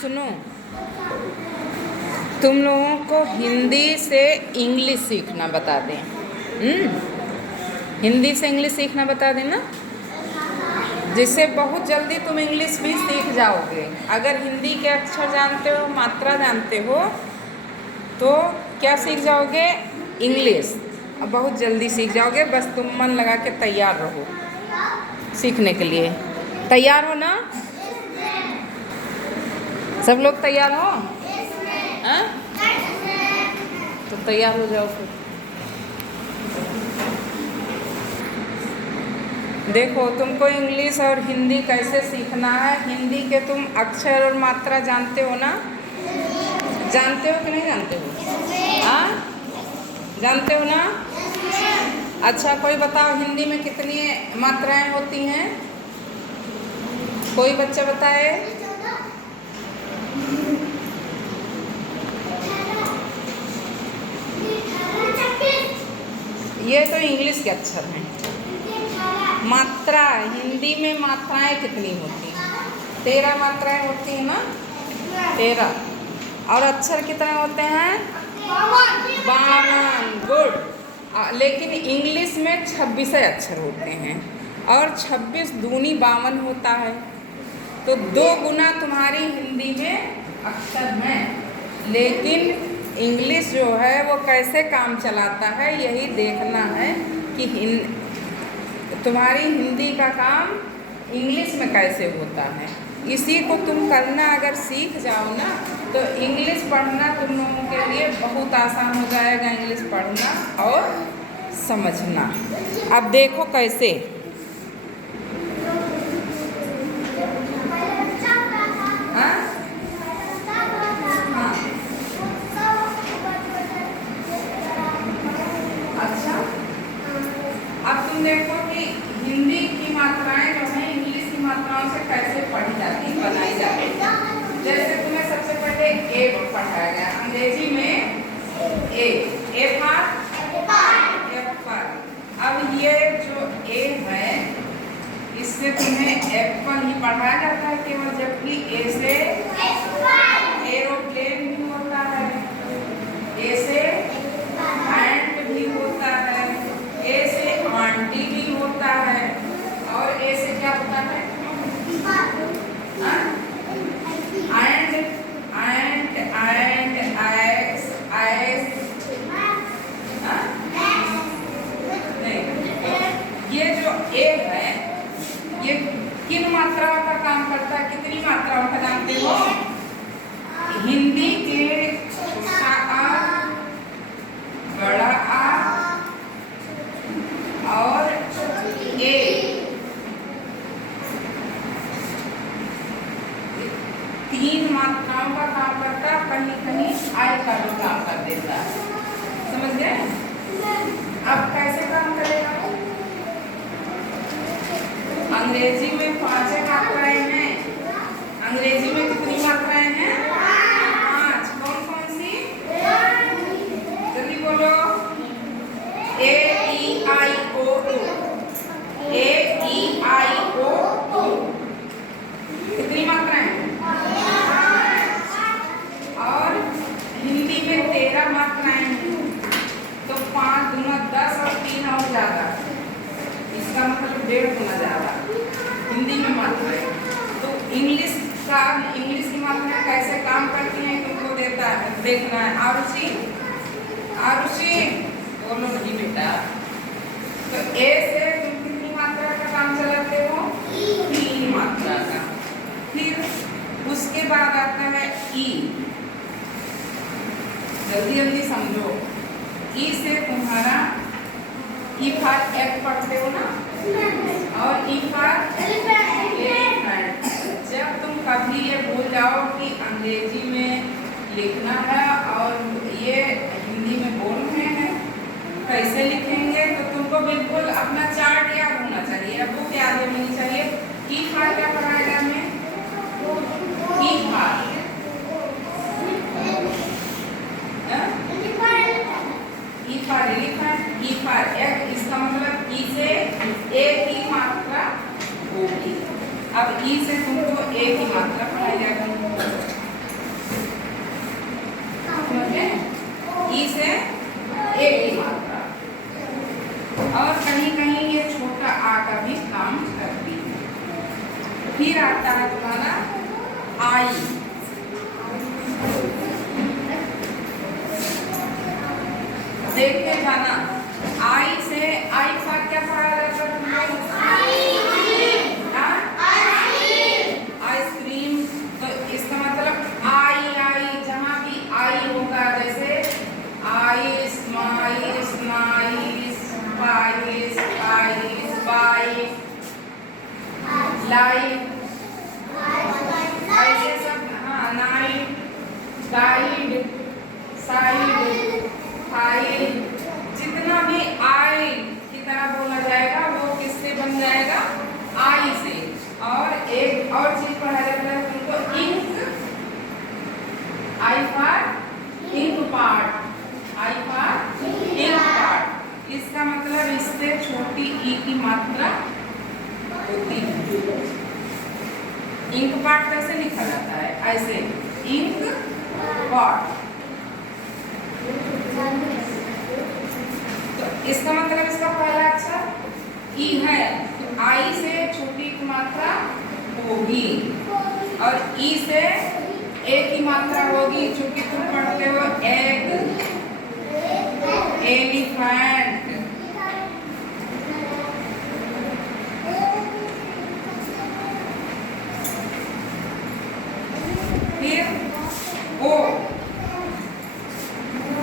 सुनो, तुम लोगों को हिंदी से इंग्लिश सीखना बता दें। हिंदी से इंग्लिश सीखना बता दें ना, जिससे बहुत जल्दी तुम इंग्लिश भी सीख जाओगे। अगर हिंदी के अक्षर जानते हो, मात्रा जानते हो, तो क्या सीख जाओगे? इंग्लिश। अब बहुत जल्दी सीख जाओगे, बस तुम मन लगा के तैयार रहो सीखने के लिए। तैयार हो ना? सब लोग तैयार हो? हाँ? तो तैयार हो जाओ फिर। देखो, तुमको इंग्लिश और हिंदी कैसे सीखना है। हिंदी के तुम अक्षर और मात्रा जानते हो ना? जानते हो कि नहीं जानते हो? हाँ, जानते हो ना? अच्छा, कोई बताओ हिंदी में कितनी मात्राएं होती हैं? कोई बच्चा बताए। ये तो इंग्लिश के अक्षर हैं। मात्रा हिंदी में मात्राएं कितनी होती हैं? 13 मात्राएं होती हैं ना? 13। और अक्षर कितने होते हैं? 52। गुड। लेकिन इंग्लिश में 26 अक्षर होते हैं और 26 दूनी 52 होता है। तो 2 गुना तुम्हारी हिंदी में अक्षर हैं। लेकिन इंग्लिश जो है वो कैसे काम चलाता है, यही देखना है कि तुम्हारी हिंदी का काम इंग्लिश में कैसे होता है। इसी को तुम करना अगर सीख जाओ ना, तो इंग्लिश पढ़ना तुम लोगों के लिए बहुत आसान हो जाएगा। इंग्लिश पढ़ना और समझना। अब देखो कैसे। हाँ? हाँ। अच्छा, अब तुम देखो कि हिंदी की मात्राएं जो हैं इंग्लिश की मात्राओं से कैसे पढ़ी जाती, बनाई जाती है। जैसे तुम्हें सबसे पहले ए पढ़ाया गया अंग्रेजी में, ए पर। अब ये जो ए है, इससे तुम्हें एप्पल ही पढ़ाया जाता है केवल, जबकि ए से एरोप्लेन भी होता है, ए से एंट भी होता है, ए से आंटी भी होता है, और ए से क्या होता है? ये जो ए है, ये किन मात्राओं का काम करता है? कितनी मात्राओं का जानते हो? हिंदी के छोटा आ, बड़ा आ और ए, 3 मात्राओं का काम करता है। कहीं कहीं आय का भी काम कर देता है। समझ गए? अब कैसे काम करेगा? अंग्रेजी में 5 मात्राएं हैं। अंग्रेजी में कितनी मात्राएं हैं? 5। कौन कौन सी? जल्दी बोलो। A E I O U. A E I O U. कितनी मात्राएं हैं? और हिंदी में 13 मात्राएं हैं। तो 5 दूना 10 और 3 और ज़्यादा, इसका मतलब 1.5 गुना ज़्यादा हिंदी में मात्राएं। तो इंग्लिश की मात्राएं कैसे काम करती हैं तुमको देखना है। आरुषि बोलो नहीं बेटा। तो ए से तुम कितनी मात्रा का काम चलाते हो? 3 मात्रा का। फिर उसके बाद आता है ई। जल्दी जल्दी समझो। ई से तुम्हारा ई फॉर एग पढ़ते हो ना, और ई फॉर एलिफेंट। जब तुम कभी ये भूल जाओ कि अंग्रेजी में लिखना है और ये हिंदी में बोल रहे हैं, कैसे लिखेंगे, तो तुमको बिल्कुल अपना चार्ट याद होना चाहिए, बुक याद होनी चाहिए। ई फॉर क्या पढ़ाएगा हमें? E for elephant, E for egg. इसका मतलब ई से एक ही मात्रा होगी। अब ई से तुमको एक ही मात्रा पढ़ाई जाएगी। लाइट, ऐसे सब। हाँ, नाइट, गाइड, साइड, फाइल, जितना भी आई की तरह बोला जाएगा वो किससे बन जाएगा? आई से। और एक और चीज पढ़ा जाता है तुमको, ink, I for ink part, I for ink part. इसका मतलब इससे छोटी ई की मात्रा होती है। इंक पार्ट कैसे लिखा जाता है? ऐसे, इंक पार्ट। तो इसका मतलब इसका पहला अक्षर ई है, तो आई से छोटी की मात्रा होगी, और ई से ए की मात्रा होगी, चूंकि तुम पढ़ते हो एग, एलिफेंट। फिर ओ,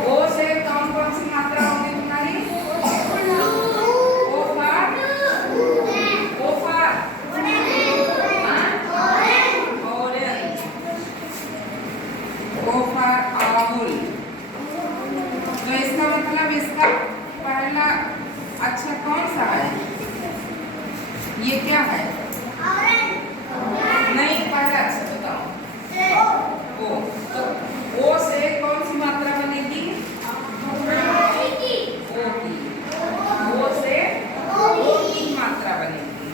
ओ से कौन कौन सी मात्रा होगी तुम्हारी? तो इसका मतलब इसका पहला अक्षर कौन सा है? ये क्या है? नहीं, पहला अक्षर बताओ। ओ, तो ओ से कौन सी मात्रा बनेगी? ओ की। ओ से ओ की मात्रा बनेगी।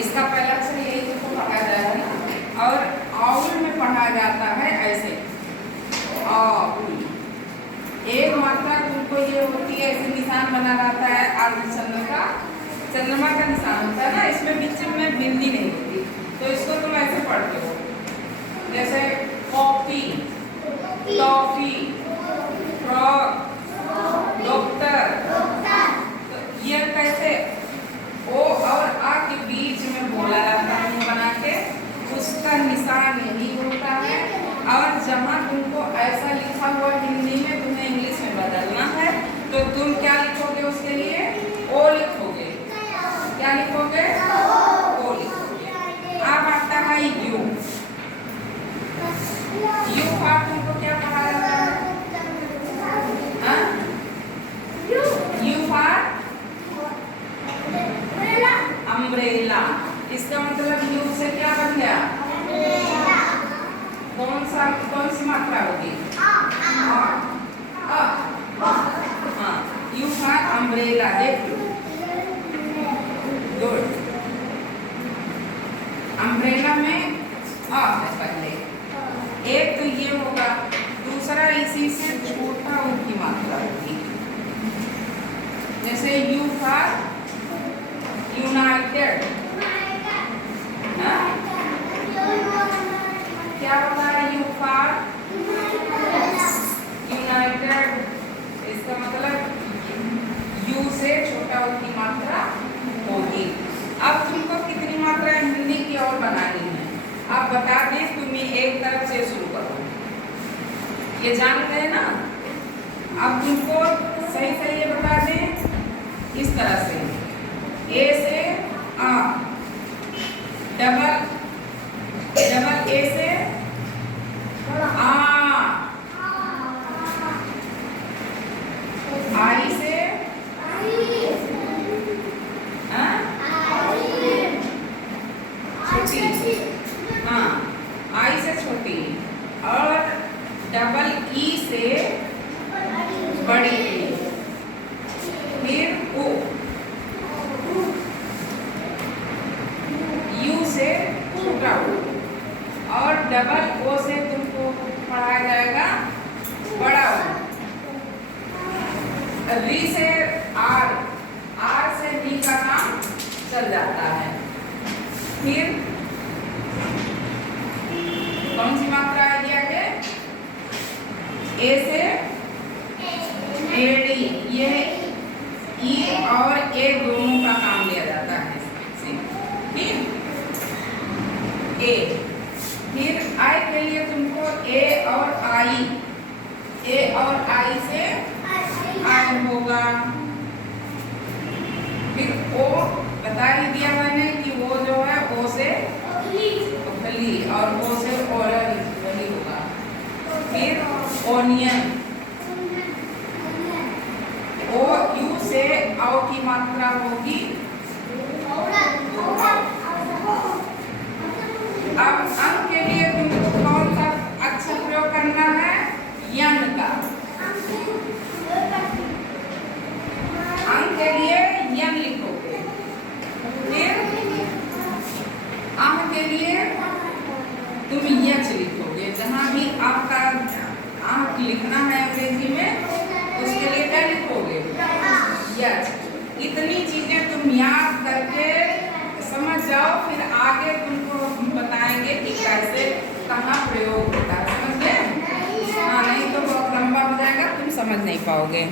इसका पहला अक्षर यही तुमको पढ़ा जाएगा ना। और आउल में पढ़ा जाता है ऐसे, आउल। एक मात्रा तुमको ये होती है, ऐसे निशान बना रहता है अर्धचंद्र का, चंद्रमा का निशान होता है ना, इसमें बीच में बिंदी नहीं होती, तो इसको तुम ऐसे पढ़ते हो, जैसे कॉपी, टॉफी, फ्रॉक, डॉक्टर। तो ये कैसे ओ और आ के बीच में बोला जाता है बना के, उसका निशान यही होता है। और जहाँ तुमको ऐसा लिखा हुआ हिंदी में तुम्हें इंग्लिश में बदलना है, तो तुम क्या लिखोगे? उसके लिए ओ लिखोगे। क्या लिखोगे? ओ लिखोगे। अब आता है यू। यू का तुमको क्या कहा जाता है? You for umbrella. इसका मतलब यू से क्या बन गया? कौन सी मात्रा होगी? हाँ, यू फॉर अम्ब्रेला। देख लो, गुड। अम्ब्रेला में आ है पहले, एक तो ये होगा, दूसरा इसी से छोटा उनकी मात्रा होगी, जैसे यू फॉर यूनाइटेड। क्या होता है? You for United. इसका मतलब यू से छोटा उनकी मात्रा होगी। अब तुमको कितनी मात्रा हिंदी की और बनानी है? आप बता दें, तुम्हें एक तरफ से शुरू करो, ये जानते हैं ना। अब तुमको सही सही ये बता दें, इस तरह से, ए से आ, डबल ए से आ, आई से छोटी, हाँ, आई से छोटी, और डबल ई से बड़ी, फिर ओ, यू से छोटा ओ, और डबल ओ से तुमको पढ़ाया जाएगा बड़ा ओ। री से आर, आर से डी का काम चल जाता है। फिर कौन सी मात्रा आएगी आगे? ए से एडी। ये ई और ए दोनों का काम लिया जाता है। ठीक, ए। फिर आई के लिए तुमको ए और आई, ए और आई से आई होगा। फिर ओ बता ही दिया मैंने कि वो जो सी, और ओ से ओरल वही होगा। फिर ओनियन, ओ यू से औ की मात्रा होगी। अब अंक के लिए तुमको कौन सा अक्षर प्रयोग करना है? यन का। अंक के लिए यन लिखोगे। फिर अंक के लिए तुम यच लिखोगे। जहाँ भी आपका अंक लिखना है अंग्रेजी में, उसके लिए क्या लिखोगे? यच। इतनी चीजें तुम याद करके समझ जाओ, फिर आगे तुमको हम बताएंगे कि कैसे कहाँ प्रयोग होता है। समझ गए? हाँ, नहीं तो बहुत लंबा हो जाएगा, तुम समझ नहीं पाओगे।